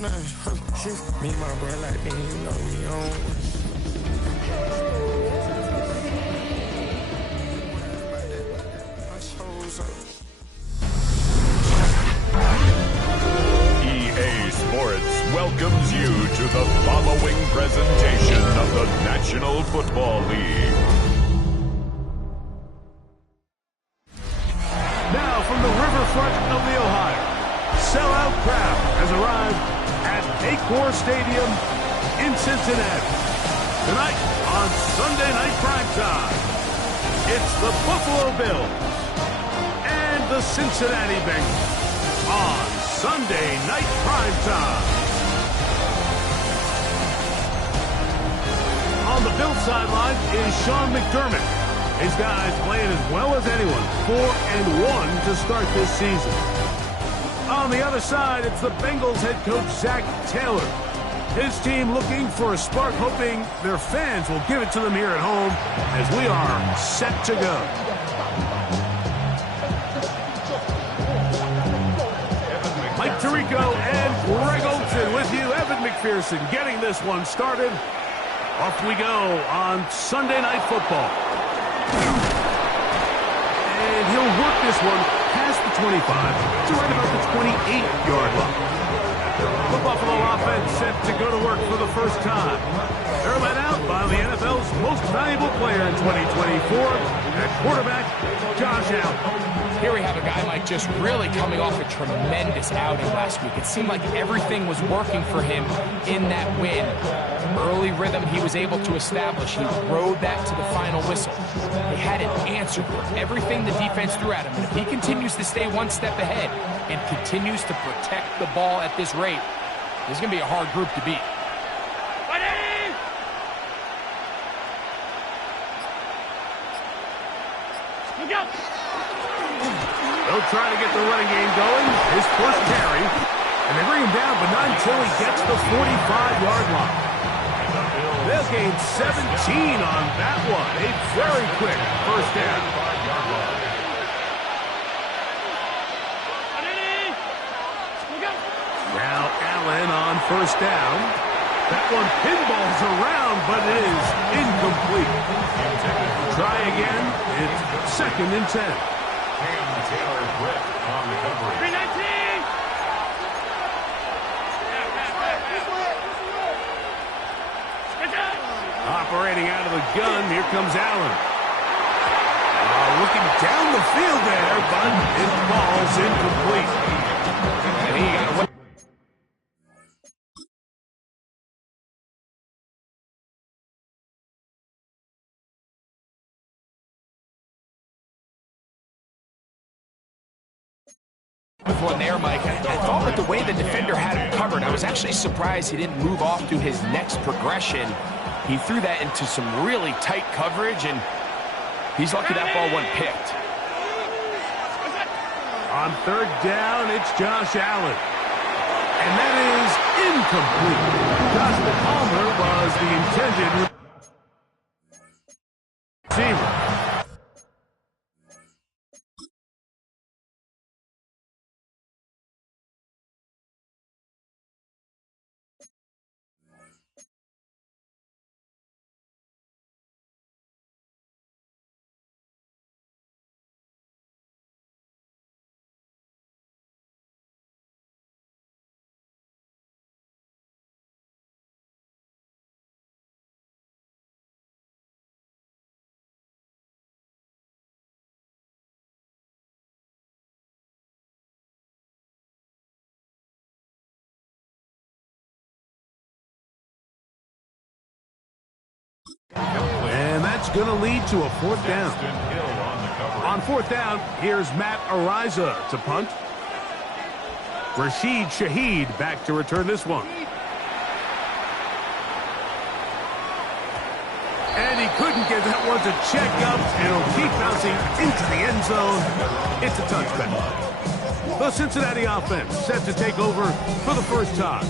Me and my bro like me, you know me on. EA Sports welcomes you to the following presentation of the National Football League. Now from the riverfront of the Ohio, sellout crowd has arrived at Acor Stadium in Cincinnati. Tonight on Sunday Night Primetime, it's the Buffalo Bills and the Cincinnati Bengals on Sunday Night Primetime. On the Bills sideline is Sean McDermott. His guys playing as well as anyone, 4-1 to start this season. On the other side, it's the Bengals head coach Zach Taylor. His team looking for a spark, hoping their fans will give it to them here at home as we are set to go. Mike Tirico and Greg Olsen with you. Evan McPherson getting this one started. Off we go on Sunday Night Football. And he'll work this one past the 25 to right about the 28-yard line. The Buffalo offense set to go to work for the first time. They're led out by the NFL's most valuable player in 2024, at quarterback, Josh Allen. Here we have a guy, Mike, just really coming off a tremendous outing last week. It seemed like everything was working for him in that win. Early rhythm he was able to establish. He rode that to the final whistle. They had an answer for everything the defense threw at him. And if he continues to stay one step ahead and continues to protect the ball at this rate, this is going to be a hard group to beat. They'll try to get the running game going. His first carry. And they bring him down, but not until he gets the 45-yard line. They'll gain 17 on that one. A very quick first down. Now Allen on first down. That one pinballs around, but it is incomplete. Try again. It's 2nd and 10. Taylor Britt on recovery. 319! Operating out of the gun, here comes Allen. Looking down the field there, but it falls incomplete. And he got away. One there, Mike. I thought that the way the defender had him covered, I was actually surprised he didn't move off to his next progression. He threw that into some really tight coverage, and he's lucky that ball wasn't picked. On third down, it's Josh Allen. And that is incomplete. Josh Palmer was the intended receiver. And that's going to lead to a fourth down. On fourth down, here's Matt Ariza to punt. Rashid Shaheed back to return this one. And he couldn't get that one to check up, and it'll keep bouncing into the end zone. It's a touchback. The Cincinnati offense set to take over for the first time.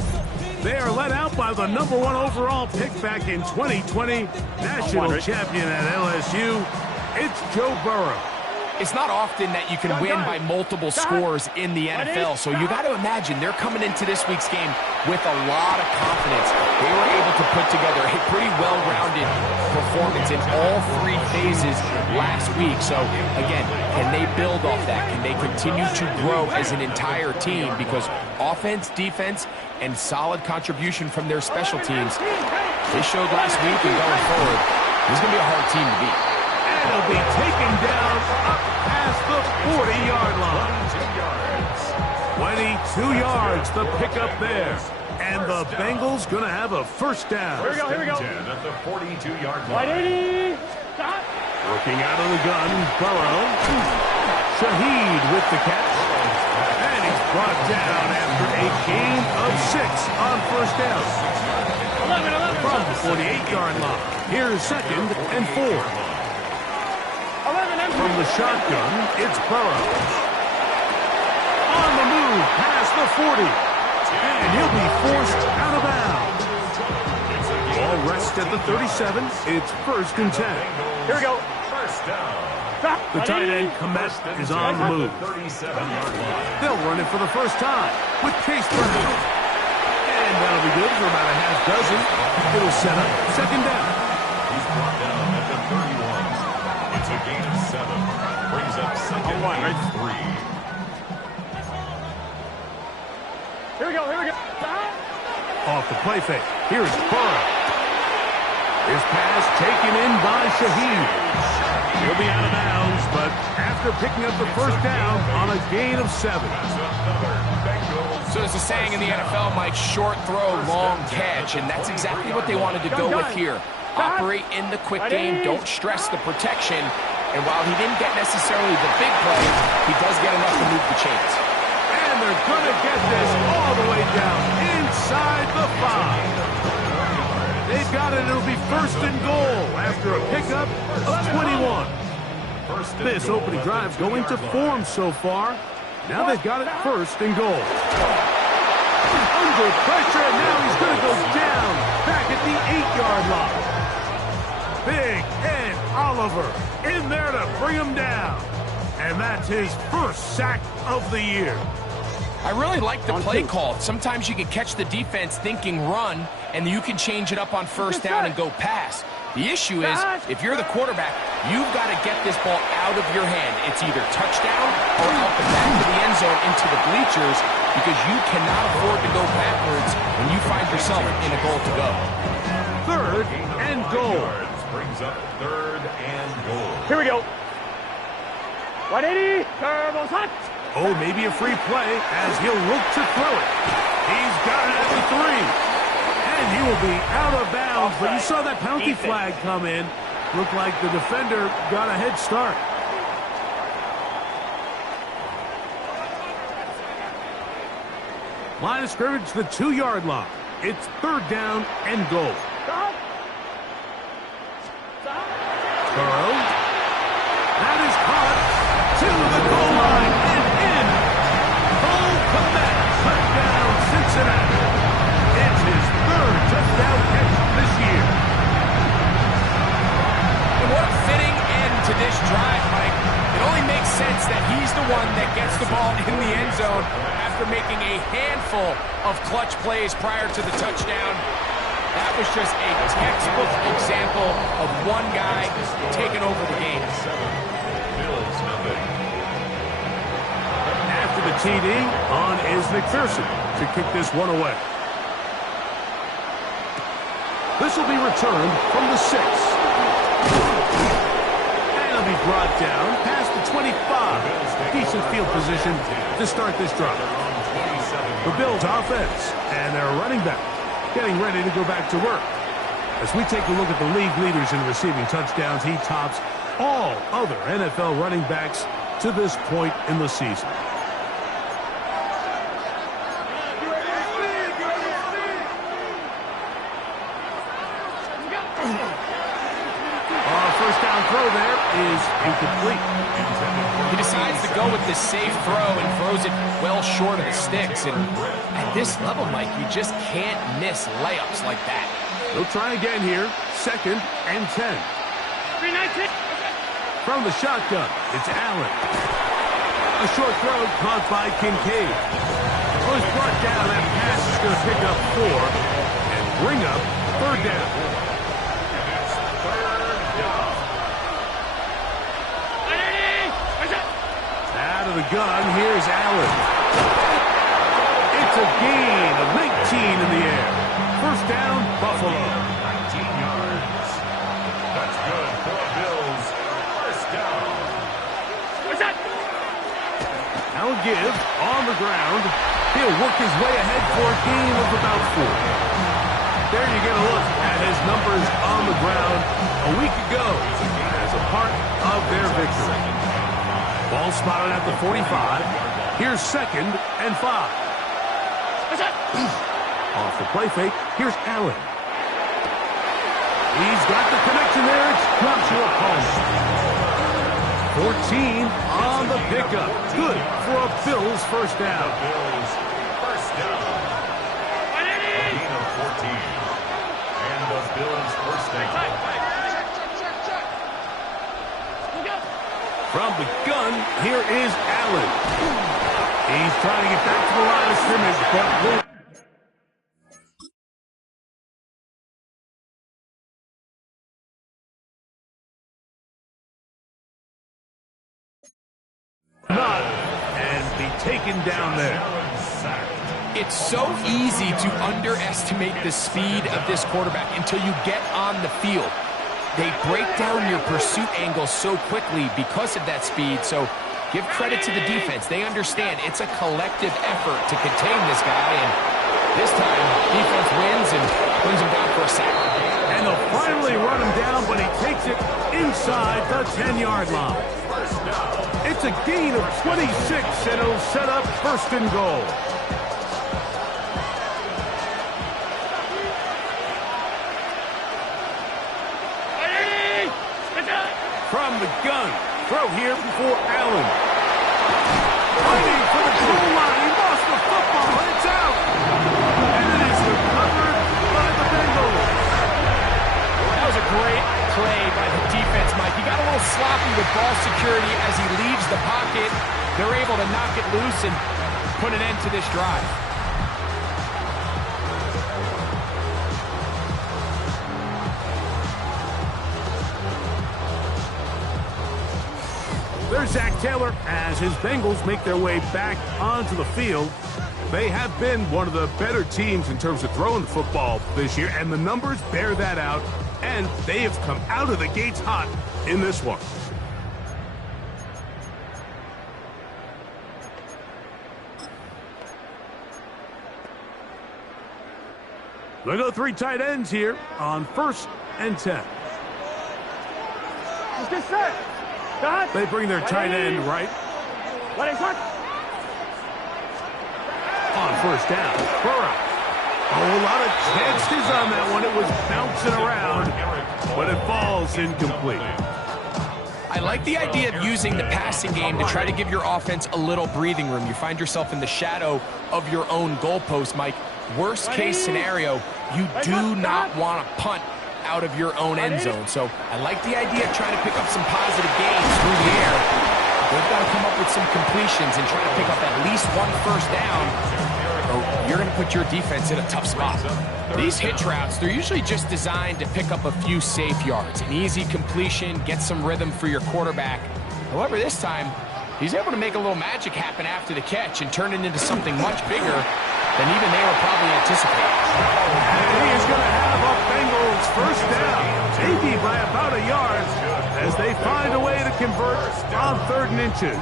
They are led out by the #1 overall pick back in 2020, national champion at LSU. It's Joe Burrow. It's not often that you can win by multiple scores in the NFL, so you got to imagine they're coming into this week's game with a lot of confidence. They were able to put together a pretty well-rounded performance in all three phases last week. So, again, can they build off that? Can they continue to grow as an entire team? Because offense, defense, and solid contribution from their special teams, they showed last week and going forward, this is going to be a hard team to beat. And he'll be taken down up past the 40-yard line. 22 yards, the pickup there. And the Bengals going to have a first down. Here we go. 10 at the 42-yard line. Working out of the gun, Burrow. Shaheed with the catch. And he's brought down after a gain of 6 on first down. 11. From the 48-yard line. Here's 2nd and 4. From the shotgun, it's Burrow. On the move, past the 40. And he'll be forced out of bounds. Ball rests at the 37. It's 1st and 10. Here we go. First down. The tight end, Komet, is on the move. 37-yard line. They'll run it for the first time with Chase Brown. And that'll be good for about a half dozen. It'll set up 2nd down. He's brought down at the 31. It's a gain of 7. Brings up 2nd and 3. Here we go. Off the play fake. Here's Burrow. His pass taken in by Shaheed. He'll be out of bounds, but after picking up the first down on a gain of 7. So there's a saying in the NFL, Mike, short throw, long catch, and that's exactly what they wanted to go with here. Operate in the quick game, don't stress the protection, and while he didn't get necessarily the big play, he does get enough to move the chains. And they're going to get this all the way down inside the 5. They've got it. It'll be 1st and goal after a pickup of 21. This opening drive's going to form so far. Now they've got it 1st and goal. Under pressure, and now he's going to go down back at the 8-yard line. Big Ed Oliver in there to bring him down. And that's his 1st sack of the year. I really like the play call. Sometimes you can catch the defense thinking run, and you can change it up on 1st down and go pass. The issue is, if you're the quarterback, you've got to get this ball out of your hand. It's either touchdown or out the back of the end zone into the bleachers, because you cannot afford to go backwards when you find yourself in a goal to go. 3rd and goal. Brings up 3rd and goal. Here we go. 180. Turbo's hot. Oh, maybe a free play as he'll look to throw it. He's got it at the 3. And he will be out of bounds. But you saw that penalty flag come in. Looked like the defender got a head start. Line of scrimmage, the 2-yard line. It's 3rd down and goal. Burrow. That is caught to the goal line and in. Cole Komet, touchdown Cincinnati. It's his 3rd touchdown catch this year. And what a fitting end to this drive, Mike. It only makes sense that he's the one that gets the ball in the end zone after making a handful of clutch plays prior to the touchdown. That was just a textbook example of one guy taking over the game. After the TD, on is McPherson to kick this one away. This will be returned from the 6. And it'll be brought down past the 25. Decent field position to start this drive. The Bills offense and their running back getting ready to go back to work. As we take a look at the league leaders in receiving touchdowns, he tops all other NFL running backs to this point in the season. First down throw there is incomplete. He decides to go with the safe throw and throws it well short of the sticks. And at this level, Mike, you just can't miss layups like that. They'll try again here. 2nd and 10. 319. From the shotgun, it's Allen. A short throw caught by Kincaid. Was brought down. That pass is going to pick up 4 and bring up third down. Out of the gun, here's Allen. It's a gain of 19 in the air. First down, Buffalo. 19 yards. That's good for the Bills. First down. Now give on the ground. He'll work his way ahead for a gain of about 4. There you get a look at his numbers on the ground a week ago as a part of their victory. Ball spotted at the 45. Here's 2nd and 5. Off the play fake, here's Allen. He's got the connection there. It's Joshua Palmer. 14 on the pickup. Good for a Bills first down. Bills first down. Gain of 14. And the Bills first down. From the gun, here is Allen. He's trying to get back to the line of scrimmage, but not, and be taken down there. It's so easy to underestimate the speed of this quarterback until you get on the field. They break down your pursuit angle so quickly because of that speed, so give credit to the defense. They understand it's a collective effort to contain this guy, and this time, defense wins and brings him down for a sack. And they'll finally run him down, but he takes it inside the 10-yard line. It's a gain of 26, and it'll set up 1st and goal. From the gun, throw here before Allen. Fighting for the goal line, he lost the football, and it's out. And it is recovered by the Bengals. That was a great play by the defense, Mike. He got a little sloppy with ball security as he leaves the pocket. They're able to knock it loose and put an end to this drive. There's Zach Taylor as his Bengals make their way back onto the field. They have been one of the better teams in terms of throwing the football this year, and the numbers bear that out, and they have come out of the gates hot in this one. They go 3 tight ends here on 1st and 10. They bring their tight end right on 1st down. Burrow. A whole lot of chances on that one. It was bouncing around, but it falls incomplete. I like the idea of using the passing game to try to give your offense a little breathing room. You find yourself in the shadow of your own goalpost, Mike. Worst case scenario, you do not want to punt out of your own end zone. So I like the idea of trying to pick up some positive gains through the air. They've got to come up with some completions and try to pick up at least 1 first down, or you're going to put your defense in a tough spot. These hitch routes, they're usually just designed to pick up a few safe yards. An easy completion, get some rhythm for your quarterback. However, this time, he's able to make a little magic happen after the catch and turn it into something much bigger than even they were probably anticipating. And he is going to have a Bengals first down, maybe by about a yard, as they find a way to convert on 3rd and inches.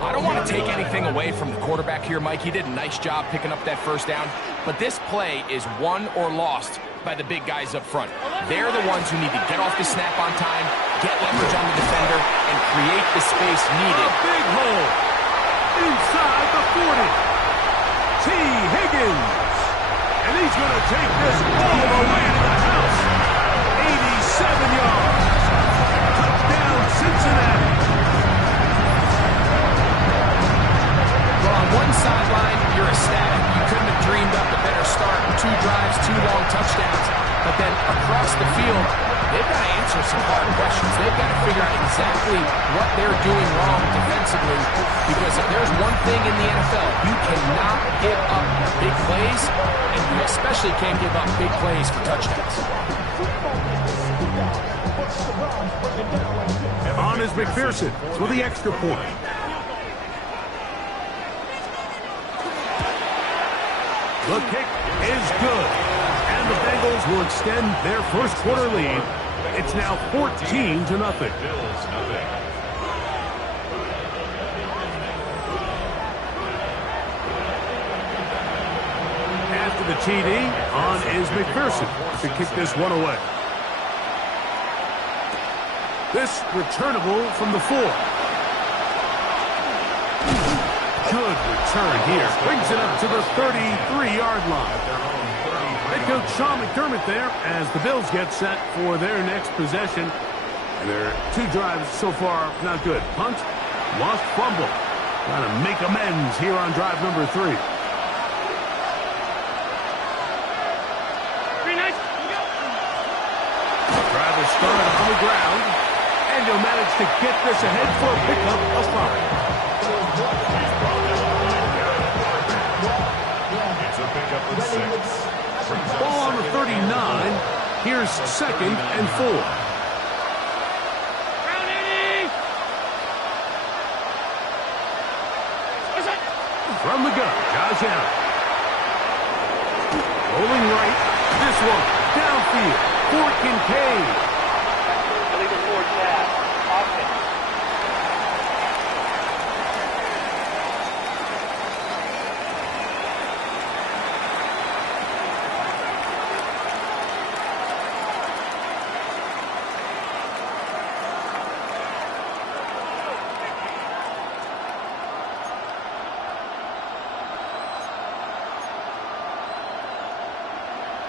I don't want to take anything away from the quarterback here, Mike. He did a nice job picking up that first down, but this play is won or lost by the big guys up front. They're the ones who need to get off the snap on time, get leverage on the defender, and create the space needed. A big hole inside the 40. T. Higgins. And he's going to take this all the way to the house. 87 yards. Touchdown, Cincinnati. Well, on one sideline, you're ecstatic. You couldn't have dreamed up a better start. 2 drives, 2 long touchdowns. But then across the field, they've got to answer some hard questions. They've got to figure out exactly what they're doing wrong defensively, because if there's one thing in the NFL, you cannot give up big plays, and you especially can't give up big plays for touchdowns. On is McPherson for the extra point. The kick is good, and the Bengals will extend their first quarter lead. It's now 14-0. After the TD, on is McPherson to kick this one away. This returnable from the 4. Good return here. Brings it up to the 33-yard line. Head coach Sean McDermott there as the Bills get set for their next possession. And their 2 drives so far not good. Punt, lost fumble. Trying to make amends here on drive number 3. Drive is started on the ground. And you'll manage to get this ahead for a pickup of 5. Ball on the 39. Here's 2nd and 4. From the gun, Josh Allen. Rolling right. This one downfield for Kincaid.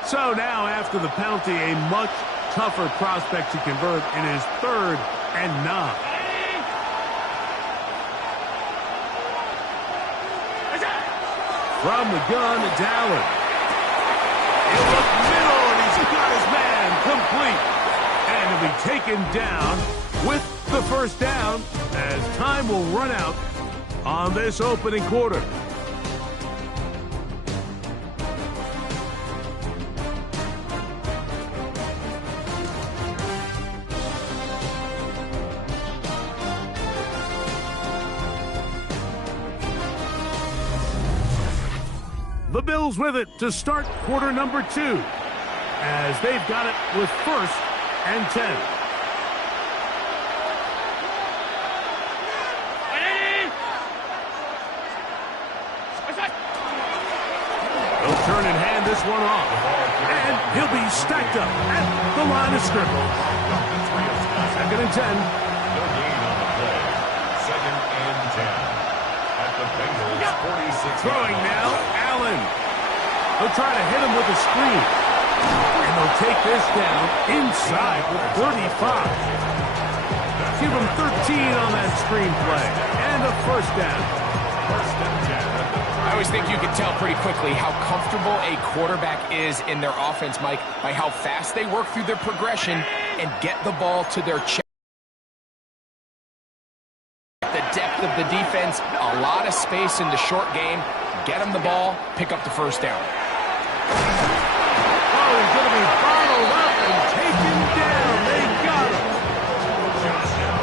So now, after the penalty, a much tougher prospect to convert in his 3rd and 9. From the gun, it's Allen. He'll look middle, and he's got his man complete. And he'll be taken down with the first down as time will run out on this opening quarter. The Bills with it to start quarter number 2, as they've got it with 1st and 10. He'll turn and hand this one off, and he'll be stacked up at the line of scrimmage. 2nd and 10. No gain on the play. 2nd and 10. At the Bengals 46. Throwing now, Allen. They'll try to hit him with a screen. And they'll take this down inside with 35. Give him 13 on that screen play. And a first down. I always think you can tell pretty quickly how comfortable a quarterback is in their offense, Mike, by how fast they work through their progression and get the ball to their chest. The depth of the defense, a lot of space in the short game. Get them the ball, pick up the first down. Oh, he's going to be followed up and taken down. They got him.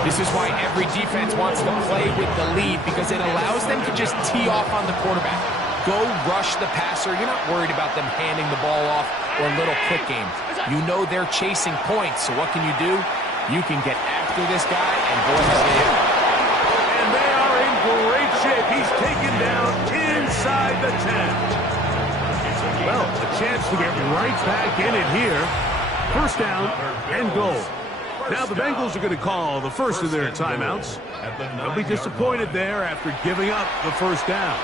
This is why every defense wants to play with the lead, because it allows them to just tee off on the quarterback. Go rush the passer. You're not worried about them handing the ball off or little quick game. You know they're chasing points, so what can you do? You can get after this guy and go ahead. And they are in great shape. He's taken down inside the 10. Well, a chance to get right back in it here. First down and goal. Now the Bengals are going to call the first of their timeouts. They'll be disappointed there after giving up the first down.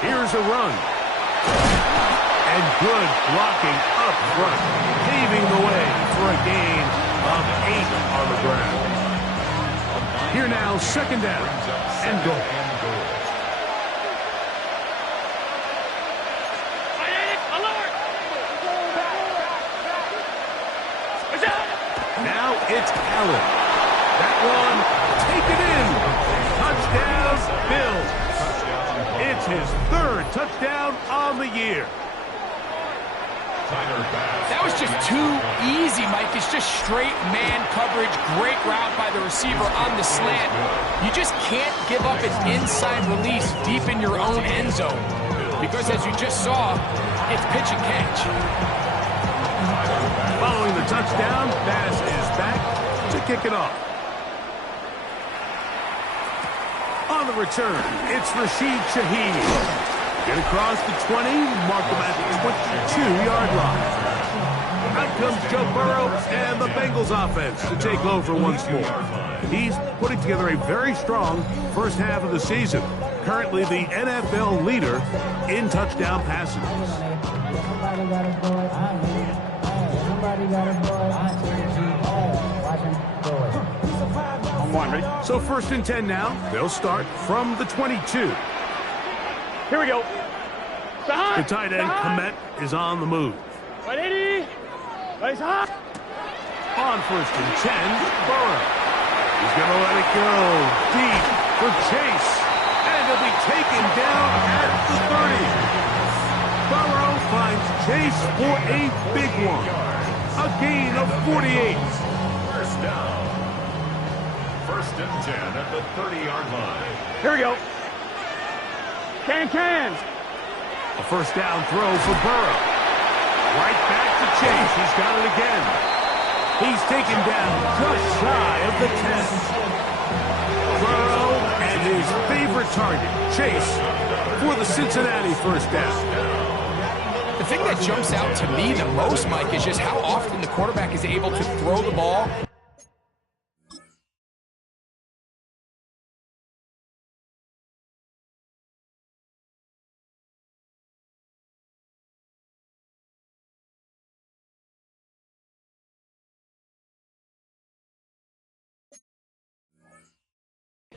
Here's a run. And good blocking up front, paving the way for a gain of 8 on the ground. Here now, second down and goal. Now it's Allen. That one, taken in. Touchdown, Bills. It's his third touchdown on the year. That was just too easy, Mike. It's just straight man coverage. Great route by the receiver on the slant. You just can't give up an inside release deep in your own end zone. Because as you just saw, it's pitch and catch. Following the touchdown, pass is back to kick it off. On the return, it's Rashid Shaheed. Get across the 20, mark him at the 22-yard line. Out comes Joe Burrow and the Bengals offense to take over once more. He's putting together a very strong first half of the season. Currently the NFL leader in touchdown passes. So first and 10 now. They'll start from the 22. Here we go. The tight end, Komet, is on the move. Ready? On first and 10, Burrow. He's going to let it go deep for Chase. And he'll be taken down at the 30. Burrow finds Chase for a big one. A gain of 48. First down. First and 10 at the 30-yard line. Here we go. Can. A first down throw for Burrow. Right back to Chase. He's got it again. He's taken down just shy of the 10. Burrow and his favorite target, Chase, for the Cincinnati first down. The thing that jumps out to me the most, Mike, is just how often the quarterback is able to throw the ball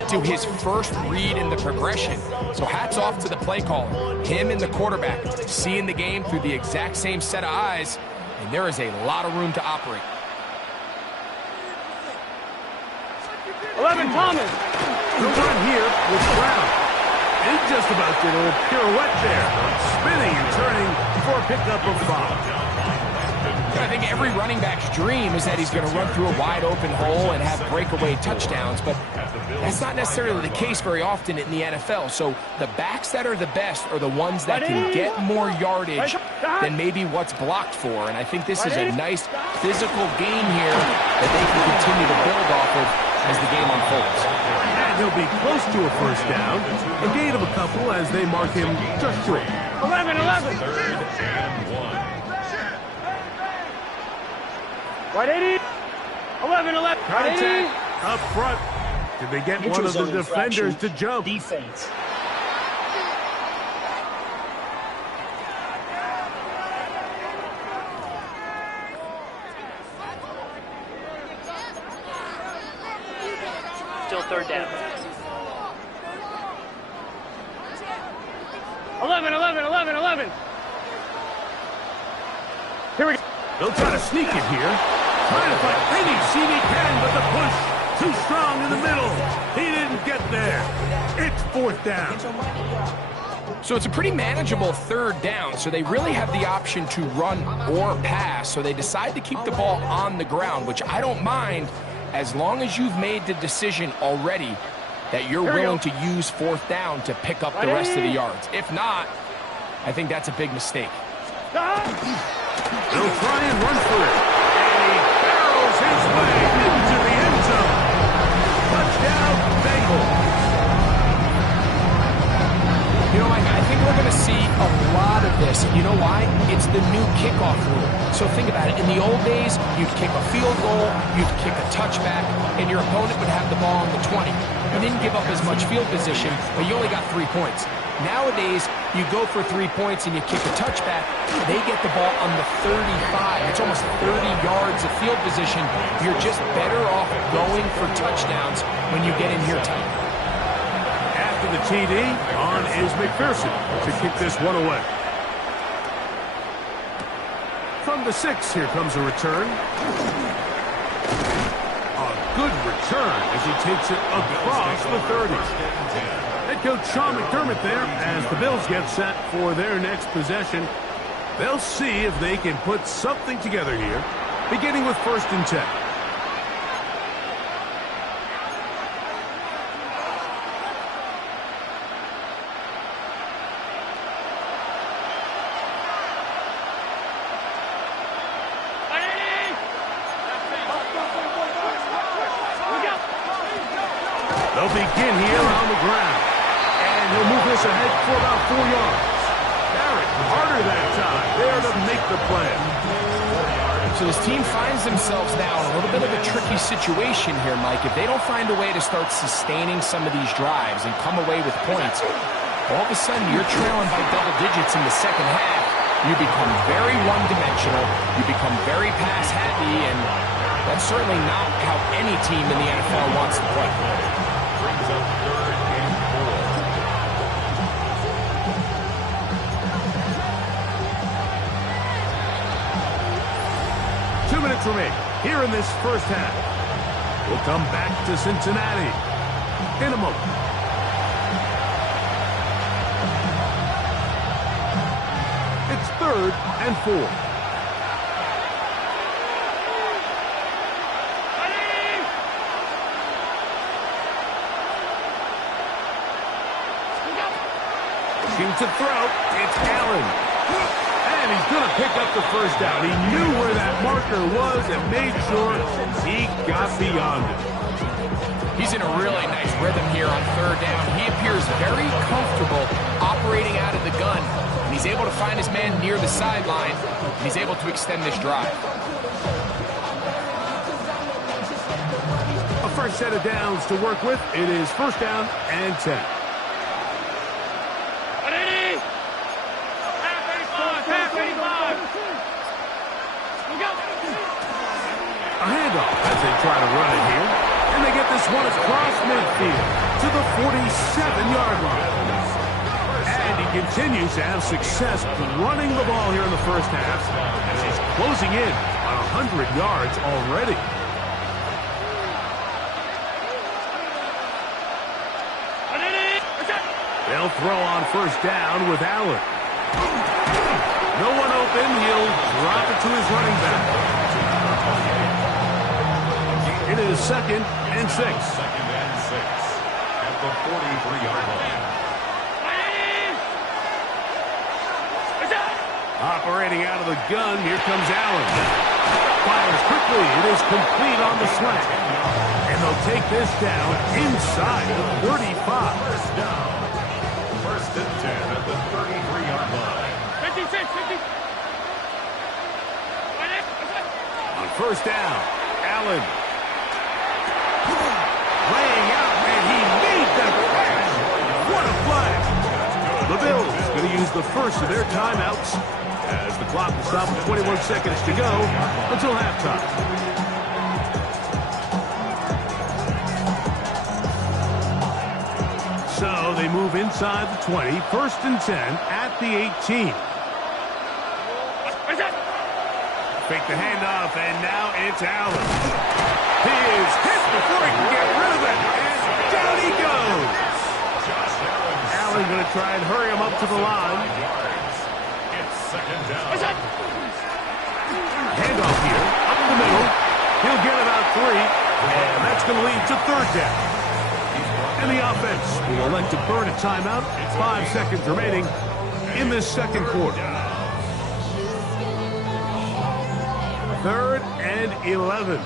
to his first read in the progression. So hats off to the play caller, him and the quarterback, seeing the game through the exact same set of eyes, and there is a lot of room to operate. 11, Thomas. The run here with Brown. He just about did a little pirouette there, spinning and turning for a pickup of 5. I think every running back's dream is that he's going to run through a wide open hole and have breakaway touchdowns, but that's not necessarily the case very often in the NFL. So the backs that are the best are the ones that can get more yardage than maybe what's blocked for. And I think this is a nice physical game here that they can continue to build off of as the game unfolds. And he'll be close to a first down, a gain of a couple as they mark him just short. 11. Third and 1. Right 80. 11. Right 80. Contact up front. Did they get one of the defenders to jump? Defense. Still third down. 11. Here we go. They'll try to sneak it here. Trying to find any seam he can, but the push too strong in the middle. He didn't get there. It's fourth down. So it's a pretty manageable third down, so they really have the option to run or pass, so they decide to keep the ball on the ground, which I don't mind as long as you've made the decision already that you're willing to use fourth down to pick up the rest of the yards. If not, I think that's a big mistake. They'll try and run for it. And he barrels his way into the end zone. Touchdown, Bengals. You know, Mike, I think we're going to see a lot of this. You know why? It's the new kickoff rule. So think about it. In the old days, you'd kick a field goal, you'd kick a touchback, and your opponent would have the ball on the 20. You didn't give up as much field position, but you only got 3 points. Nowadays, you go for 3 points and you kick a touchback. They get the ball on the 35. It's almost 30 yards of field position. You're just better off going for touchdowns when you get in here tight. After the TD, on is McPherson to kick this one away. From the 6, here comes a return. A good return as he takes it across the 30. Head coach Sean McDermott there as the Bills get set for their next possession. They'll see if they can put something together here, beginning with 1st and 10. They'll begin here on the ground. And he'll move this ahead for about 4 yards. Barrett, harder that time. There to make the play. So this team finds themselves now in a little bit of a tricky situation here, Mike. If they don't find a way to start sustaining some of these drives and come away with points, all of a sudden you're trailing by double digits in the second half. You become very one-dimensional. You become very pass-happy, and that's certainly not how any team in the NFL wants to play. Brings up 3rd and 4. 2 minutes remaining here in this first half. We'll come back to Cincinnati in a moment. It's 3rd and 4. To throw, it's Allen. And he's going to pick up the first down. He knew where that marker was and made sure he got beyond it. He's in a really nice rhythm here on 3rd down. He appears very comfortable operating out of the gun. And he's able to find his man near the sideline. And he's able to extend this drive. A first set of downs to work with. It is 1st down and 10. A handoff as they try to run it here. And they get this one across midfield to the 47-yard line. And he continues to have success running the ball here in the first half as he's closing in on 100 yards already. They'll throw on 1st down with Allen. No one open. He'll drop it to his running back. It is 2nd and 6. 2nd and 6 at the 43-yard line. Operating out of the gun, here comes Allen. Fires quickly. It is complete on the slant. And they'll take this down inside the 35. 1st down. 1st and 10 at the 33-yard line. 56, 50. On 1st down, Allen. Laying out, and he made the catch. What a play. The Bills going to use the first of their timeouts as the clock will stop with 21 seconds to go until halftime. So they move inside the 20, 1st and 10 at the 18. Fake the handoff, and now it's Allen. He is hit before he can get rid of it, and down he goes. Allen going to try and hurry him up to the line. It's 2nd down. Handoff here, up the middle. He'll get about 3, and that's going to lead to 3rd down. And the offense will elect to burn a timeout. 5 seconds remaining in this 2nd quarter. 3rd and 11.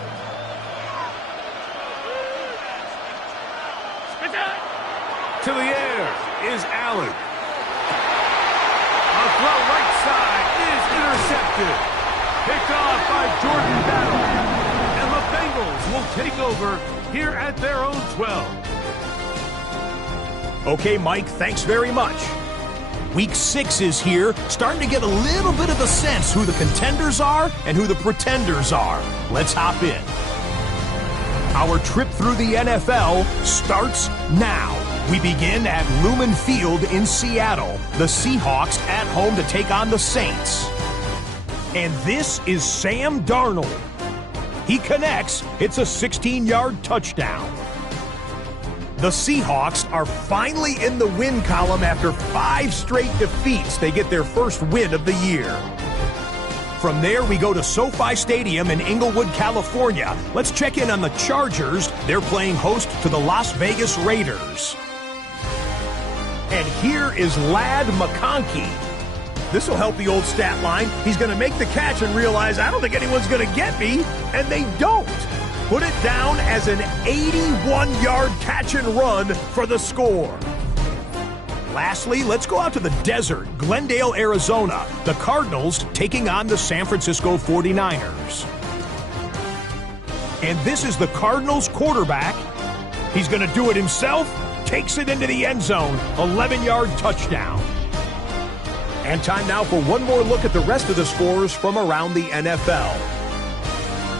To the air is Allen. A throw right side is intercepted. Picked off by Jordan Battle. And the Bengals will take over here at their own 12. Okay, Mike, thanks very much. Week 6 is here, starting to get a little bit of a sense who the contenders are and who the pretenders are. Let's hop in. Our trip through the NFL starts now. We begin at Lumen Field in Seattle. The Seahawks at home to take on the Saints. And this is Sam Darnold. He connects. It's a 16-yard touchdown. The Seahawks are finally in the win column after 5 straight defeats. They get their first win of the year. From there, we go to SoFi Stadium in Inglewood, California. Let's check in on the Chargers. They're playing host to the Las Vegas Raiders. And here is Ladd McConkey. This will help the old stat line. He's going to make the catch and realize, I don't think anyone's going to get me, and they don't. Put it down as an 81-yard catch and run for the score. Lastly, let's go out to the desert, Glendale, Arizona. The Cardinals taking on the San Francisco 49ers. And this is the Cardinals quarterback. He's going to do it himself, takes it into the end zone, 11-yard touchdown. And time now for one more look at the rest of the scores from around the NFL.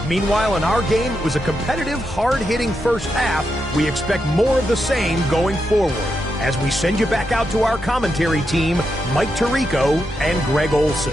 Meanwhile, in our game, it was a competitive, hard-hitting first half. We expect more of the same going forward. As we send you back out to our commentary team, Mike Tirico and Greg Olson.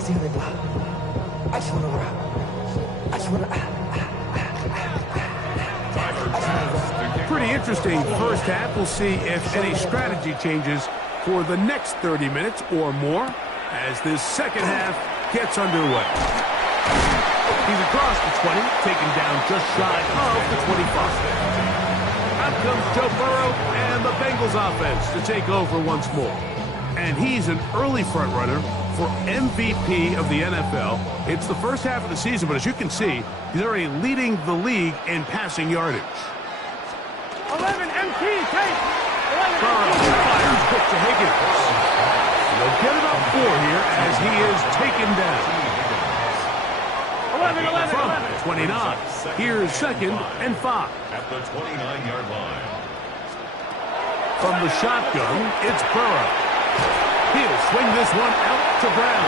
$1,600. I just want to rock. I just want to... Pretty interesting first half. We'll see if any strategy changes for the next 30 minutes or more as this second half gets underway. He's across the 20, taken down just shy of the 25. Out comes Joe Burrow and the Bengals offense to take over once more. And he's an early front runner for MVP of the NFL. It's the first half of the season, but as you can see, he's already leading the league in passing yardage. 11 MT, take! 11 Burrow MT, fires quick to Higgins. They'll get about 4 here as he is taken down. 11, From 11. 29, here's 2nd and 5. At the 29-yard line. From the shotgun, it's Burrow. He'll swing this one out to Brown.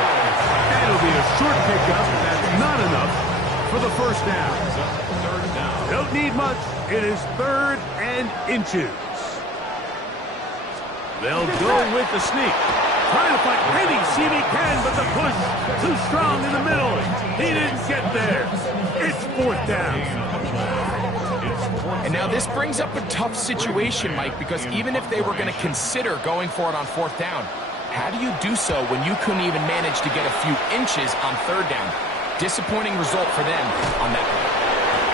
And it'll be a short pickup. That's not enough for the first down. Don't need much. It is 3rd and inches. They'll go with the sneak. Trying to fight Brady, see if he can, but the push too strong in the middle. He didn't get there. It's 4th down. And now this brings up a tough situation, Mike, because even if they were going to consider going for it on 4th down, how do you do so when you couldn't even manage to get a few inches on 3rd down? Disappointing result for them on that one.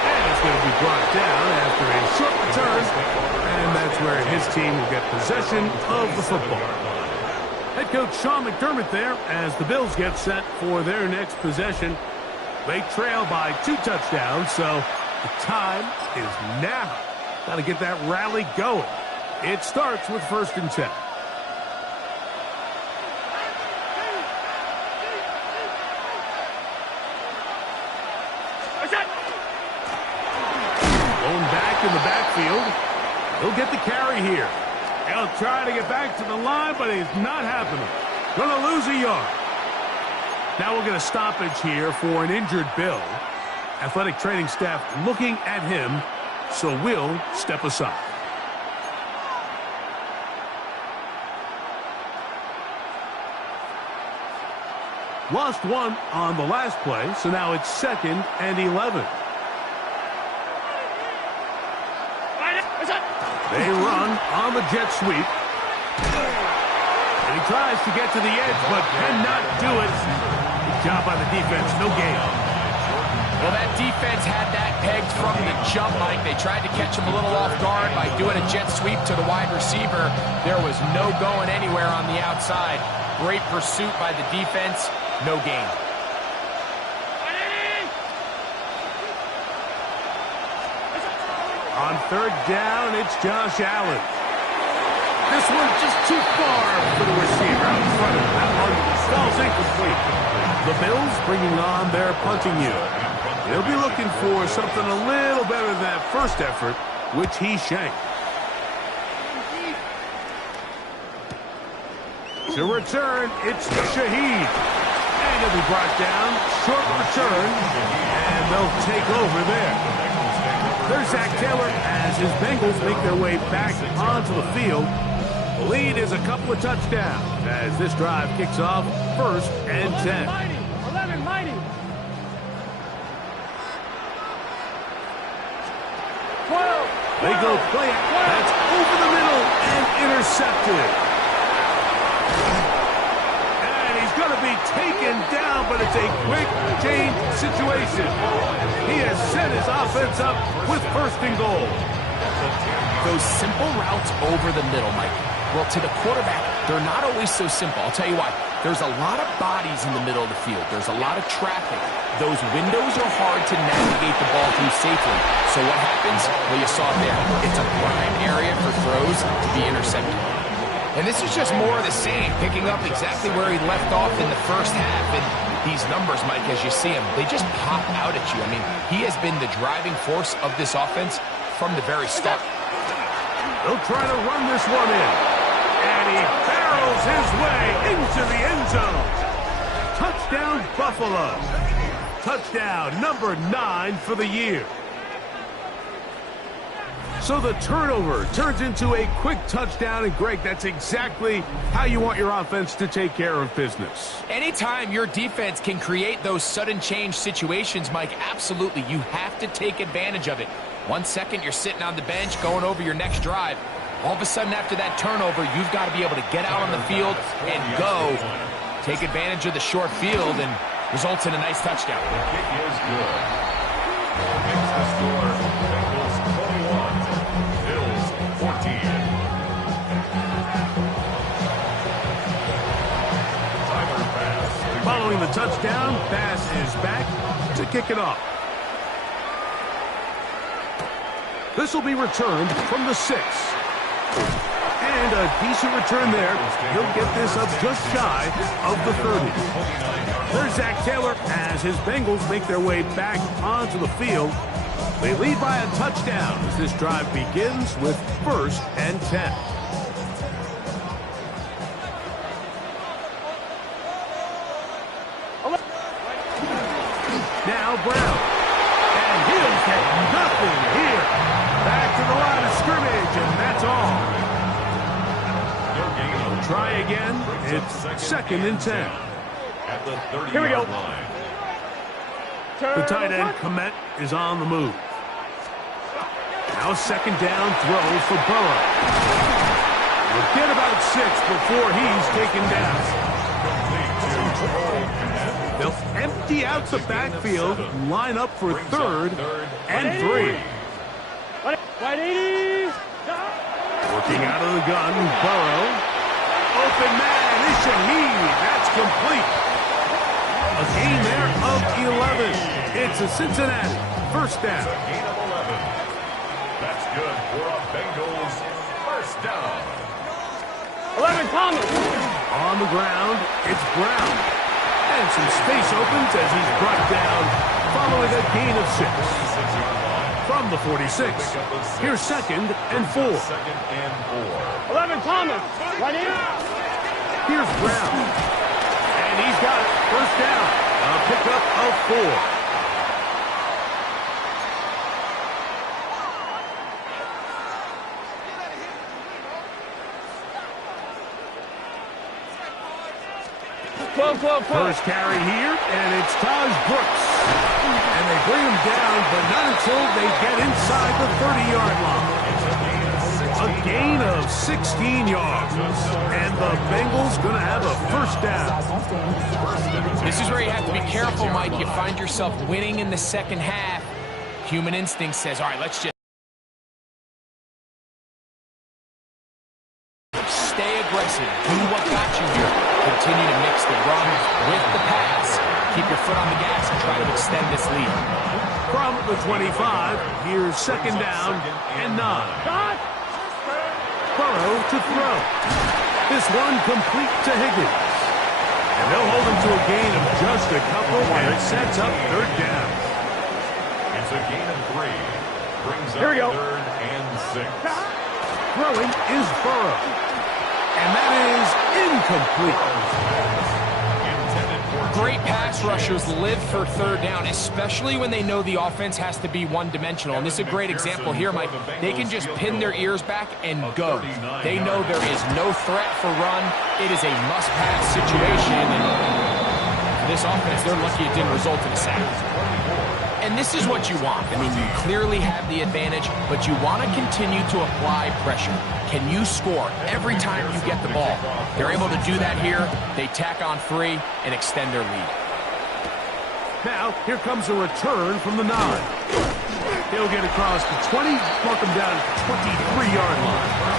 And it's going to be brought down after a short return, and that's where his team will get possession of the football. Head coach Sean McDermott there as the Bills get set for their next possession. They trail by 2 touchdowns, so the time is now. Got to get that rally going. It starts with 1st and 10. Going back in the backfield. He'll get the carry here. He'll try to get back to the line, but it's not happening. Going to lose a yard. Now we'll get a stoppage here for an injured Bill. Athletic training staff looking at him, so we'll step aside. Lost 1 on the last play, so now it's 2nd and 11. They run on the jet sweep. And he tries to get to the edge, but cannot do it. Good job by the defense. No gain. Well, that defense had that pegged from the jump, Mike. They tried to catch him a little off guard by doing a jet sweep to the wide receiver. There was no going anywhere on the outside. Great pursuit by the defense. No gain. On 3rd down, it's Josh Allen. This one's just too far for the receiver out in front of him. That one falls incomplete. The Bills bringing on their punting unit. They'll be looking for something a little better than that first effort, which he shanked. To return, it's Shaheed. And he'll be brought down. Short return. And they'll take over there. There's Zach Taylor as his Bengals make their way back onto the field. The lead is a couple of touchdowns as this drive kicks off 1st and 10. 11, mighty. 12. They go play it. That's over the middle and intercepted. And he's going to be taken down, but it's a quick change situation. He has set his offense up with 1st and goal. Those simple routes over the middle, Mike. Well, to the quarterback, they're not always so simple. I'll tell you why. There's a lot of bodies in the middle of the field. There's a lot of traffic. Those windows are hard to navigate the ball through safely. So what happens? Well, you saw it there. It's a prime area for throws to be intercepted. And this is just more of the same, picking up exactly where he left off in the first half. And these numbers, Mike, as you see them, they just pop out at you. I mean, he has been the driving force of this offense from the very start. They'll try to run this one in. And he barrels his way into the end zone. Touchdown, Buffalo. Touchdown number 9 for the year. So the turnover turns into a quick touchdown, and Greg, that's exactly how you want your offense to take care of business. Anytime your defense can create those sudden change situations, Mike, absolutely, you have to take advantage of it. 1 second, you're sitting on the bench going over your next drive. All of a sudden, after that turnover, you've got to be able to get out on the field and go. Take advantage of the short field, and results in a nice touchdown. The kick is good. Makes the score. Bengals 21, Bills 14. Tyler pass. Following the touchdown, pass is back to kick it off. This will be returned from the 6. And a decent return there. He'll get this up just shy of the 30. There's Zach Taylor as his Bengals make their way back onto the field. They lead by a touchdown as this drive begins with 1st and 10. Now Brown. And he'll get nothing here. Back to the line of scrimmage, and that's all. Try again. It's 2nd and 10. At the 30-yard Here we go. line. The tight end, Komet, is on the move. Now a 2nd down throw for Burrow. We'll get about 6 before he's taken down. They'll empty out the backfield, line up for 3rd and 3. 180. Working out of the gun, Burrow. Open man is Shaheed. That's complete. A gain there of 11. It's a Cincinnati 1st down. Gain of 11. That's good for a Bengals 1st down. 11 Thomas. On the ground, it's Brown. And some space opens as he's brought down following a gain of 6. From the 46, here's 2nd and 4. 2nd and 4. 11 Thomas. Right in. Here's Brown. And he's got it. 1st down. A pickup of 4. First carry here, and it's Taj Brooks. And they bring him down, but not until they get inside the 30-yard line. A gain of 16 yards. And the Bengals going to have a 1st down. This is where you have to be careful, Mike. You find yourself winning in the second half. Human instinct says, all right, let's just stay aggressive. Do what got you here. Continue to mix the run with the pass. Keep your foot on the gas and try to extend this lead. From the 25, here's 2nd down and 9. Burrow to throw. This one complete to Higgins. And they'll hold him to a gain of just a couple, and it sets up 3rd down. It's a gain of 3. Brings up Here we go. 3rd and 6. Throwing is Burrow. And that is incomplete. Great pass rushers live for 3rd down, especially when they know the offense has to be one-dimensional. And this is a great example here, Mike. They can just pin their ears back and go. They know there is no threat for run. It is a must-pass situation. And for this offense, they're lucky it didn't result in a sack. And this is what you want. I mean, you clearly have the advantage, but you want to continue to apply pressure. Can you score every time you get the ball? They're able to do that here. They tack on 3 and extend their lead. Now, here comes a return from the 9. He'll get across the 20, mark him down at the 23-yard line.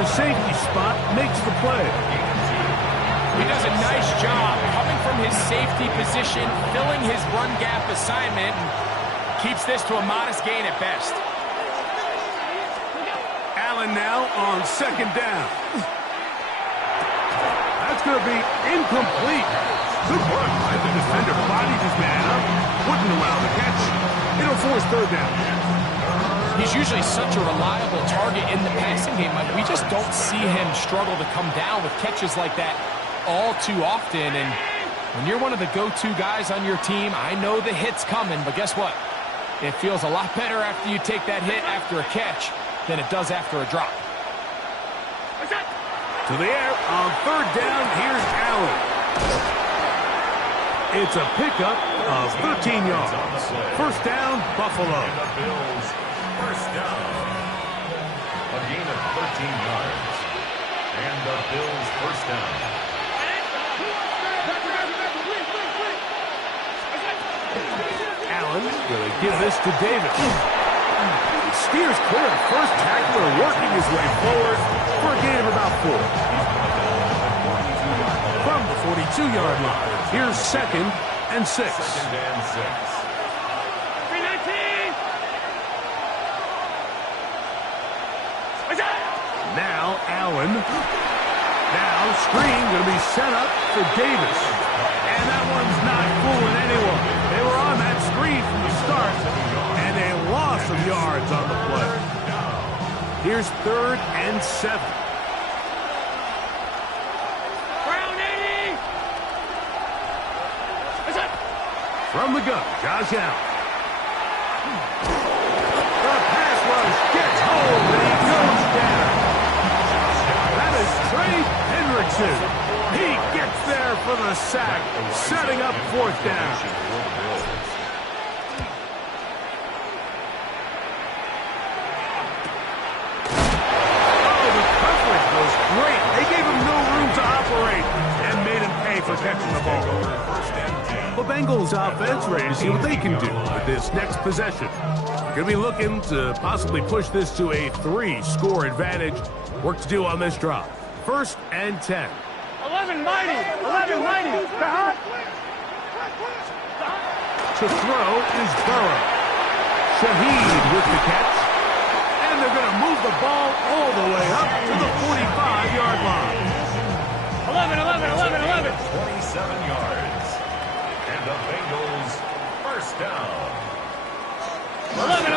Safety spot makes the play. He does a nice job coming from his safety position, filling his run gap assignment, and keeps this to a modest gain at best. Allen now on second down. That's going to be incomplete. Good work by the defender. Bodied his man up. Wouldn't allow the catch. It'll force third down. He's usually such a reliable target in the passing game. Like, we just don't see him struggle to come down with catches like that all too often. And when you're one of the go-to guys on your team, I know the hit's coming, but guess what? It feels a lot better after you take that hit after a catch than it does after a drop. To the air on third down. Here's Allen. It's a pickup of 13 yards. First down, Buffalo. The Bills, first down. A gain of 13 yards. And the Bills, first down. Allen going to give this to Davis. He steers clear of first tackler, working his way forward for a gain of about 4. From the 42-yard line, here's second and 6. Second and 6. 319. Now Allen. Now screen going to be set up for Davis. And that one's not fooling anyone. They were on that screen from the start, and a loss of yards on the play. Here's third and 7. Brown 80. From the gun, Josh Allen. The pass rush gets home, and he goes down. That is Trey Hendrickson. He gets there for the sack, setting up fourth down. Oh, the coverage was great. They gave him no room to operate and made him pay for catching the ball. The Bengals offense ready to see what they can do with this next possession. Going to be looking to possibly push this to a 3-score advantage. Work to do on this drive. First and 10. 11 mighty. 11 mighty. To throw is Burrow. Shaheed with the catch. And they're going to move the ball all the way up to the 45-yard line. 11. 27 yards. And the Bengals, first down. 11.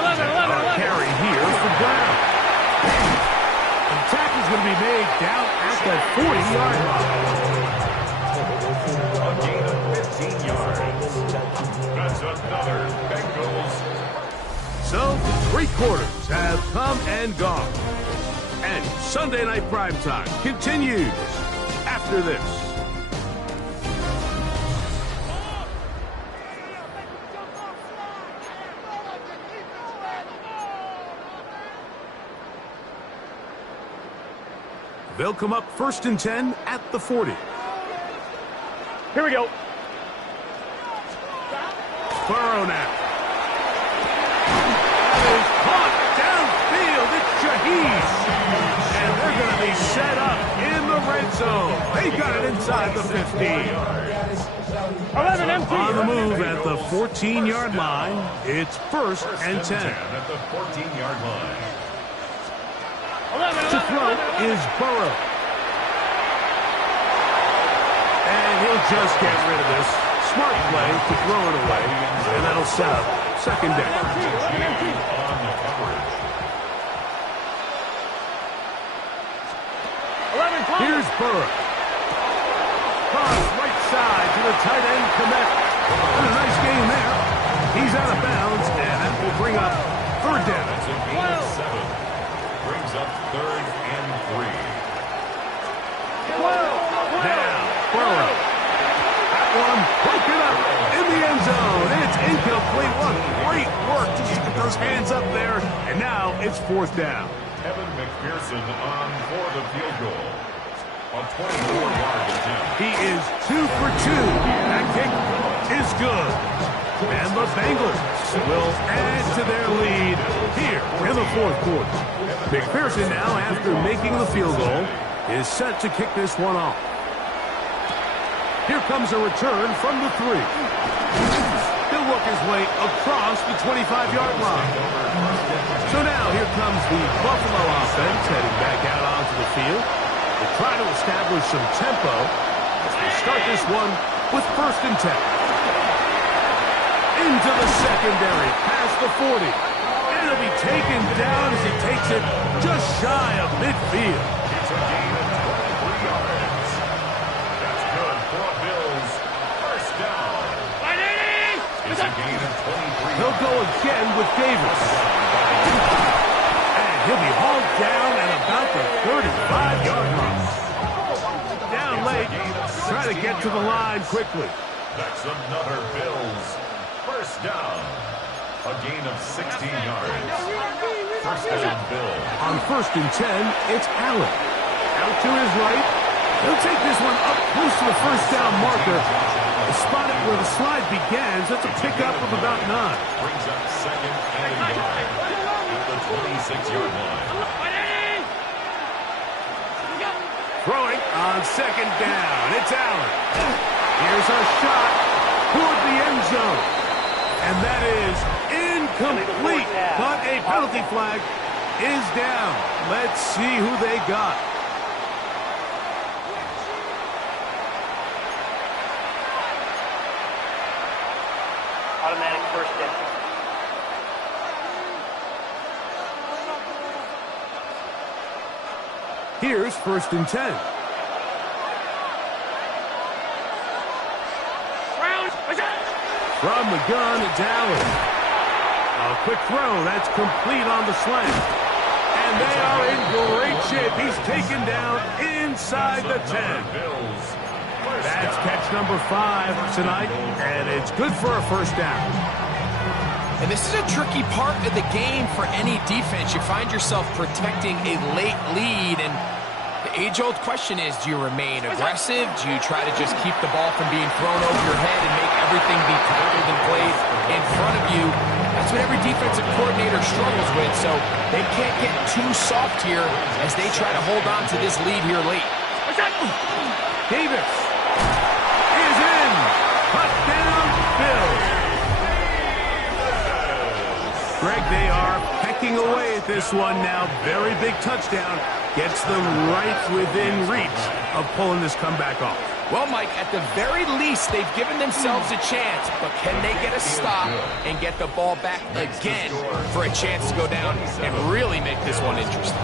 Carry here for Brown. The tackle's going to be made down at the 40-yard line. A gain of 15 yards. That's another Bengals. So, 3 quarters have come and gone. And Sunday Night Primetime continues after this. They'll come up first and 10 at the 40. Here we go. Burrow now. That is caught downfield. It's Shaheed. And they're going to be set up in the red zone. They got it inside the 15. 11 empty. On the move at the 14-yard line. It's first and 10. At the 14-yard line. 11. To throw is Burrow. And he'll just get rid of this. Smart play to throw it away. And that'll set up second down. On the coverage. 11. Here's Burrow. Cross right side to the tight end, Komet. And a nice game there. He's out of bounds, and that will bring up third down. That's a gain of 7. Brings up third and 3. Now, Burrow. That one broken up in the end zone. It's incomplete. What great work to get those hands up there. And now it's fourth down. Evan McPherson on for the field goal. A 24-yard attempt. He is 2 for 2. That kick is good. And the Bengals will add to their lead here in the fourth quarter. McPherson now, after making the field goal, is set to kick this one off. Here comes a return from the 3. He'll work his way across the 25-yard line. So now here comes the Buffalo offense heading back out onto the field. They try to establish some tempo as they start this one with 1st and 10. Into the secondary, past the 40. And he'll be taken down as he takes it just shy of midfield. It's a gain of 23 yards. That's good for a Bills first down. It's a gain of 23. He'll go again with Davis. And he'll be hauled down at about the 35-yard line. Down late, try to get to the line quickly. That's another Bills first down. A gain of 16 yards. First down, Bill. On 1st and 10, it's Allen. Out to his right. He'll take this one up close to the first down marker. Spotted where the slide begins. That's a pickup of about 9. Brings up 2nd and 9 at the 26-yard line. Throwing on 2nd down. It's Allen. Here's a shot toward the end zone. And that is incomplete. But a penalty flag is down. Let's see who they got. Automatic first down. Here's 1st and 10. From the gun, it's Allen. A quick throw. That's complete on the slant. And they are in great shape. He's taken down inside the 10. That's catch number 5 tonight, and it's good for a first down. And this is a tricky part of the game for any defense. You find yourself protecting a late lead, and the age-old question is, do you remain aggressive? Do you try to just keep the ball from being thrown over your head and make everything be tackled and played in front of you? That's what every defensive coordinator struggles with, so they can't get too soft here as they try to hold on to this lead here late. Davis is in. Touchdown, Bills. Greg, they are pecking away at this one now. Very big touchdown. Gets them right within reach of pulling this comeback off. Well, Mike, at the very least, they've given themselves a chance, but can they get a stop and get the ball back again for a chance to go down and really make this one interesting?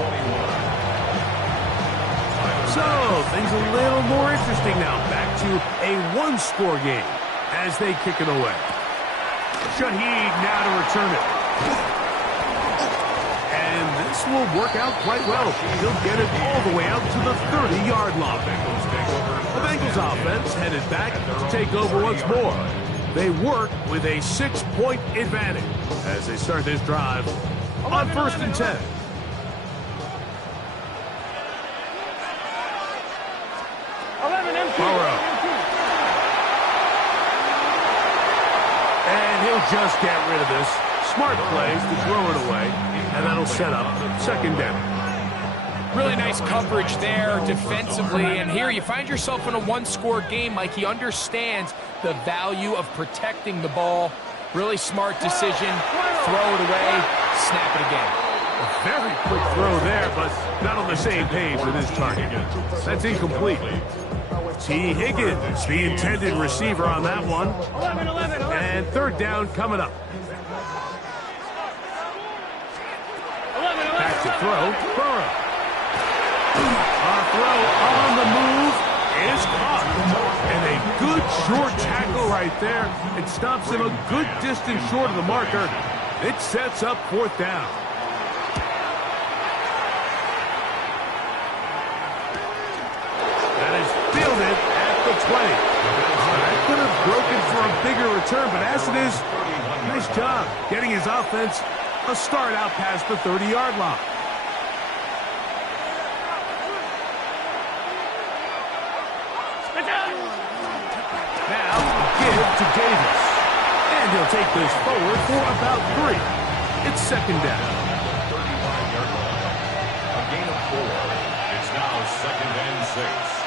So, things a little more interesting now. Back to a one-score game as they kick it away. Shaheed now to return it. And this will work out quite well. He'll get it all the way out to the 30-yard line. The Bengals offense headed back to take over once more. They work with a 6-point advantage as they start this drive on 1st and 10. Burrow. And he'll just get rid of this. Smart plays to throw it away, and that'll set up 2nd down. Really nice coverage there defensively, and here you find yourself in a one-score game. Mike, he understands the value of protecting the ball. Really smart decision. Throw it away, snap it again. A very quick throw there, but not on the same page with his target. That's incomplete. T. Higgins, the intended receiver on that one. And 3rd down coming up. Back to throw, Burrow. A throw on the move is caught. And a good short tackle right there. It stops him a good distance short of the marker. It sets up 4th down. That is fielded at the 20. That could have broken for a bigger return, but as it is, nice job getting his offense a start out past the 30-yard line. Now, give to Davis. And he'll take this forward for about 3. It's 2nd down. 35-yard line. A gain of 4. It's now 2nd and 6.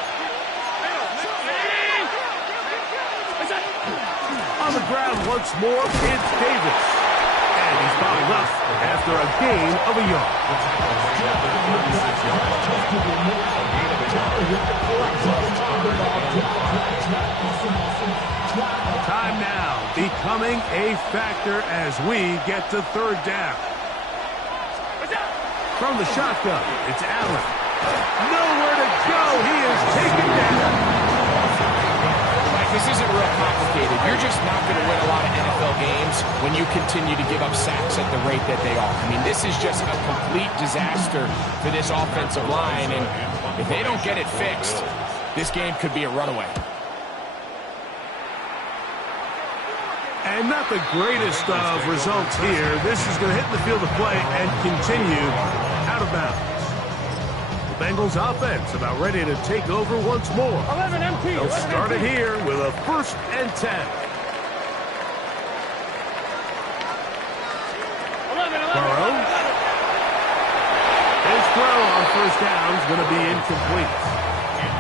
On the ground once once more, it's Davis. And he's bottled up after a gain of a yard. Time now becoming a factor as we get to third down. From the shotgun, it's Allen. Nowhere to go. He is taken down. Mike, this isn't real complicated. You're just not going to win a lot of NFL games when you continue to give up sacks at the rate that they are. I mean, this is just a complete disaster for this offensive line, and if they don't get it fixed, this game could be a runaway. And not the greatest of results here. This is going to hit the field of play and continue out of bounds. The Bengals offense about ready to take over once more. 11 MP. They'll start it here with a 1st and 10. 11. Burrow. His throw on 1st down is going to be incomplete.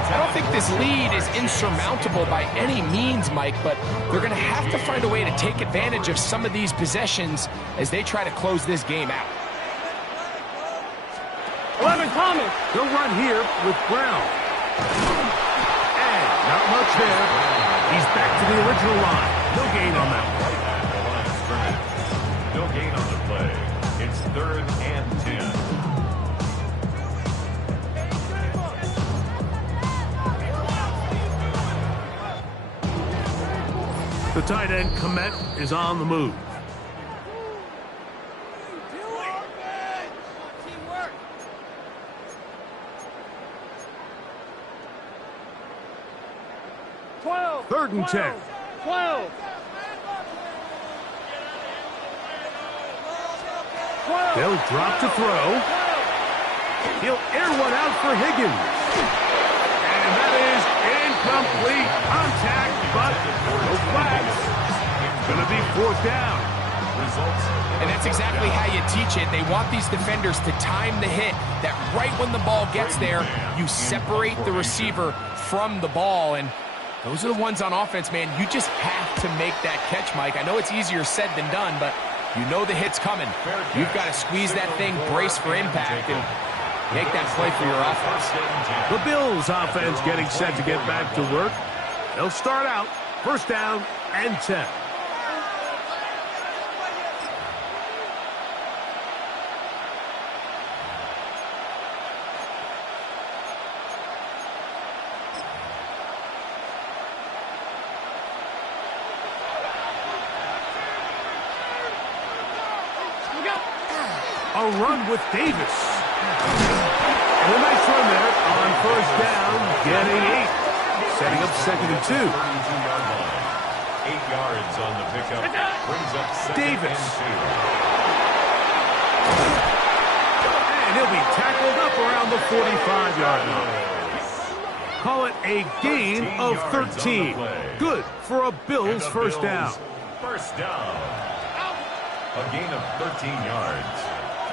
I don't think this lead is insurmountable by any means, Mike, but they're going to have to find a way to take advantage of some of these possessions as they try to close this game out. 11 Thomas. They'll run here with Brown. And not much there. He's back to the original line. No gain on that one. No gain on the play. It's 3rd and 10. The tight end, Komet, is on the move. Third and 10. 12. They'll drop to throw. He'll air one out for Higgins. And that is incomplete. Contact, but no flags. It's going to be 4th down. And that's exactly how you teach it. They want these defenders to time the hit, that right when the ball gets there, you separate the receiver from the ball. And those are the ones on offense, man. You just have to make that catch, Mike. I know it's easier said than done, but you know the hit's coming. You've got to squeeze that thing, brace for impact, and make that play for your offense. The Bills offense getting set to get back to work. They'll start out 1st down and 10. A run with Davis. And a nice run there on 1st down, getting 8. Setting up 2nd and 2. 8 yards on the pickup. Brings up 2nd Davis. and 2. And he'll be tackled up around the 45-yard line. Call it a gain of 13. Good for a Bills 1st down. 1st down. A gain of 13 yards.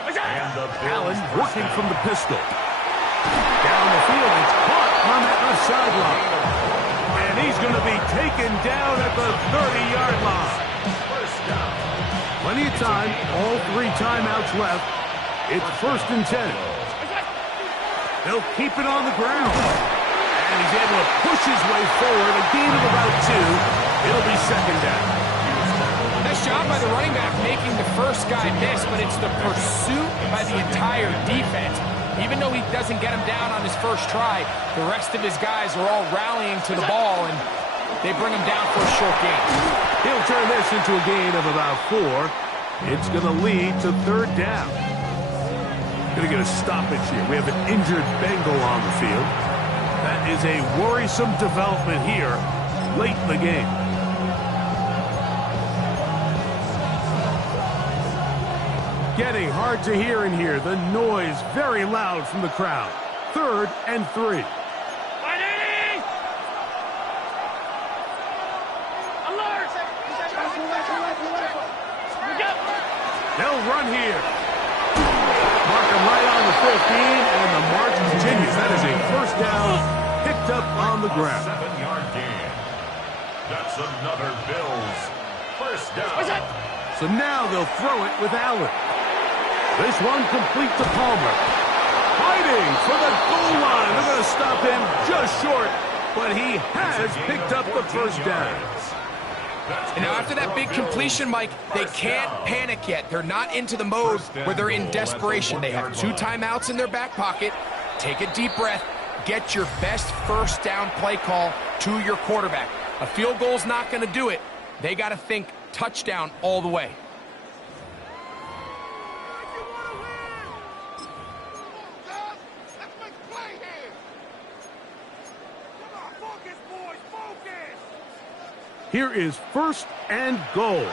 And the Allen working from the pistol. Down the field, it's caught on that left sideline. And he's going to be taken down at the 30-yard line. Plenty of time, all 3 timeouts left. It's 1st and 10. They'll keep it on the ground. And he's able to push his way forward, a gain of about 2. It'll be 2nd down. Nice job by the running back making the first guy miss, but it's the pursuit by the entire defense. Even though he doesn't get him down on his first try, the rest of his guys are all rallying to the ball, and they bring him down for a short gain. He'll turn this into a gain of about 4. It's going to lead to 3rd down. Going to get a stoppage here. We have an injured Bengal on the field. That is a worrisome development here late in the game. Getting hard to hear in here. The noise very loud from the crowd. 3rd and 3. They'll run here. Mark them right on the 15, and the march continues. That is a 1st down picked up on the ground. 7-yard gain. That's another Bills First down. So now they'll throw it with Allen. This one complete to Palmer. Fighting for the goal line. They're going to stop him just short, but he has picked up the first down. And now after that big completion, Mike, they can't panic yet. They're not into the mode where they're in desperation. They have 2 timeouts in their back pocket. Take a deep breath. Get your best first down play call to your quarterback. A field goal's not going to do it. They got to think touchdown all the way. Here is first and goal.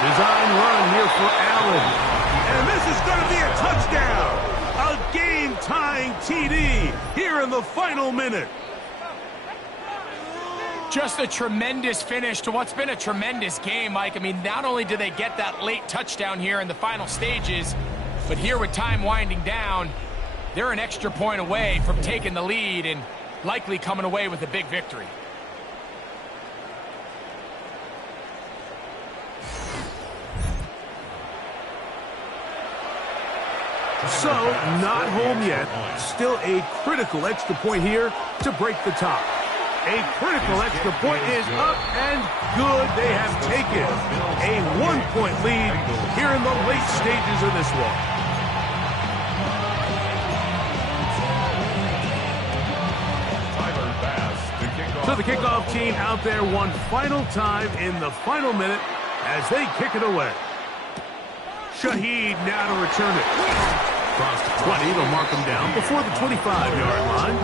Design run here for Allen. And this is going to be a touchdown. A game-tying TD here in the final minute. Just a tremendous finish to what's been a tremendous game, Mike. I mean, not only did they get that late touchdown here in the final stages, but here with time winding down, they're an extra point away from taking the lead and likely coming away with a big victory. So, not home yet. Still a critical extra point here to break the tie. A critical extra point is up and good. They have taken a 1-point lead here in the late stages of this one. So the kickoff team out there one final time in the final minute as they kick it away. Shaheed now to return it. Across the 20, they'll mark him down before the 25-yard line.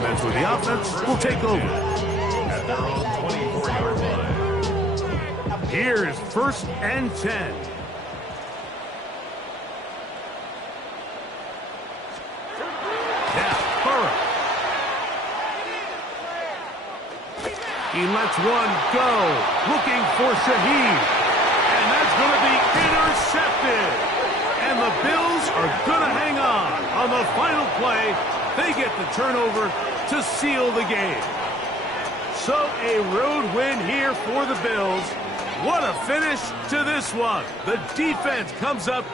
That's where the offense will take over. At their own 24-yard line. Here's first and 10. Now, Burrow. He lets one go, looking for Shaheed. And that's going to be intercepted. And the Bills are going to hang on the final play. They get the turnover to seal the game. So a road win here for the Bills. What a finish to this one. The defense comes up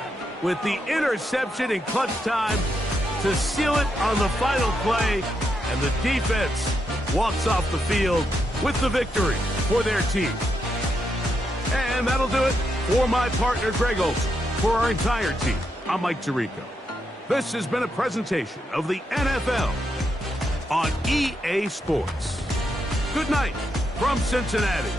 with the interception in clutch time to seal it on the final play. And the defense walks off the field with the victory for their team. And that'll do it for my partner, Greg Olson. For our entire team, I'm Mike Tirico. This has been a presentation of the NFL on EA Sports. Good night from Cincinnati.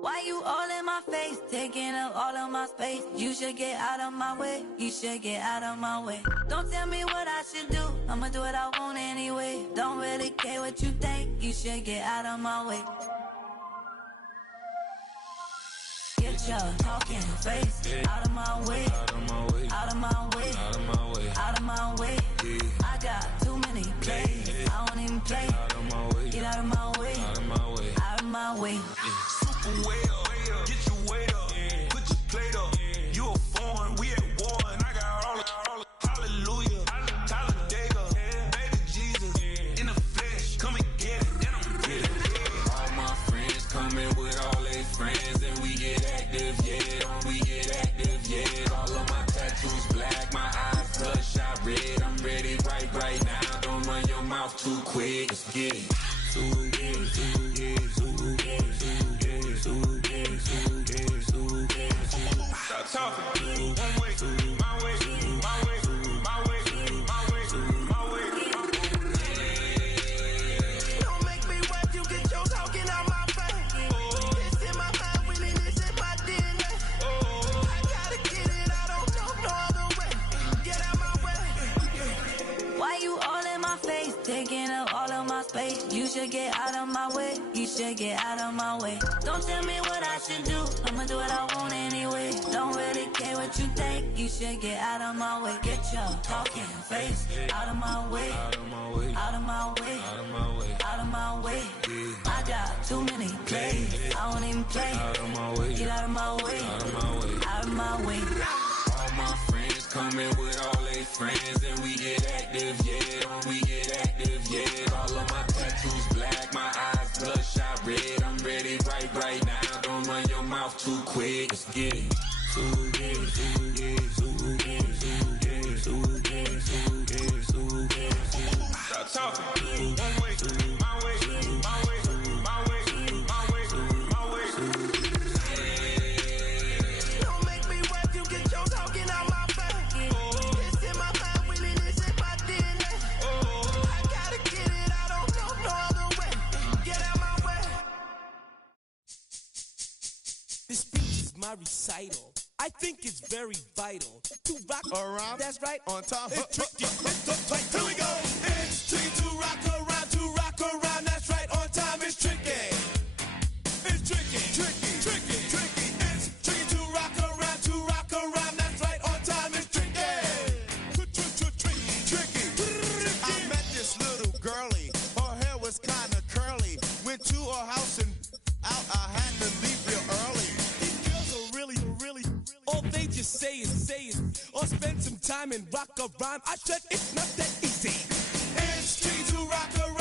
Why you all in my face, taking up all of my space? You should get out of my way, you should get out of my way. Don't tell me what I should do, I'ma do what I want anyway. Don't really care what you think, you should get out of my way. Get your talking face out of my way. Out of my way. Out of my way. Out of my way. Out of my way. I got too many plays. I don't even play. Out of my way. Get out of my way. Out of my way. Out of my way. Super way up. Get your weight up. Put your plate up. You a foreign. We at war. And I got all the hallelujah. Talladega. Baby Jesus. In the flesh. Come and get it. Then I'm get it. All my friends coming with all their friends. And we get active, yeah. Don't we get active, yeah. All of my tattoos black. My eyes bloodshot red. I'm ready right now. Don't run your mouth too quick. Let's get it. Stop talking. One way, my way, my way, my way, my way, my way. Don't make me wet, you get your talking out my face. It's in my mind, winning it's in my DNA. I gotta get it, I don't know no other way. Get out my way. Why you all in my face, taking up all of my space? You should get out of my way. You should get out of my way. Don't tell me what I should do. I'ma do what I want anyway. Don't really care what you think. You should get out of my way. Get your talking face out of my way. Out of my way. Out of my way. Out of my way. Out of my way. I got too many plays. I don't even play. Out of my way. Get out of my way. Out of my way. Out of my way. All my friends coming with all their friends. And we get active, yeah. Don't we get active, yeah. All of my tattoos black. My eyes bloodshot red. I'm ready right now. Don't run your mouth too quick. Let's get it. Stop talking. One way, my way, my way, my way, my way, my way. Don't make me wet, you get your talking out my face. It's in my mind, winning it's in my DNA. I gotta get it, I don't know no other way. Get out my way. This speech is my recital. I think it's very vital to rock around. That's right, on time. It's tricky. Here we go. It's tricky to rock around, to rock around. That's right, on time. It's tricky. It's tricky, tricky, tricky, tricky. It's tricky to rock around, to rock around. That's right, on time. It's tricky. Tricky. I met this little girlie. Her hair was kind of curly. Went to her house and out. I had to leave real early. These girls are really. All they just say it, or spend some time and rock a rhyme. I said it's not that easy. It's tricky to rock around.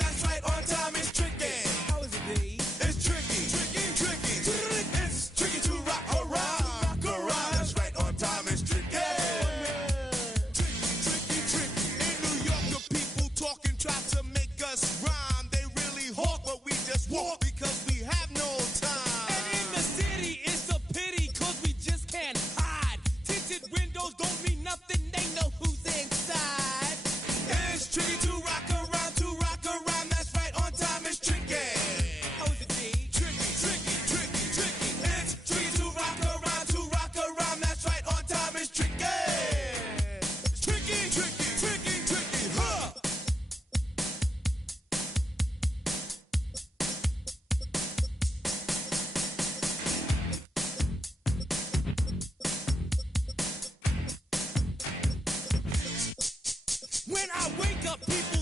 That's right, on time. It's tricky. How is it, D? It's tricky. It's tricky to rock around. That's right, on time. It's tricky. Tricky. In New York, the people talking try to make us rhyme. They really hawk, but we just walk because we have no time. And in the city, it's a pity, cause we just can't hide. Tinted windows don't mean nothing, they know who's inside. It's tricky to rock around, that's right, on time. It's tricky. How is it, D? Tricky. It's tricky to rock around, that's right, on time. It's tricky. Tricky, huh? When I wake up, people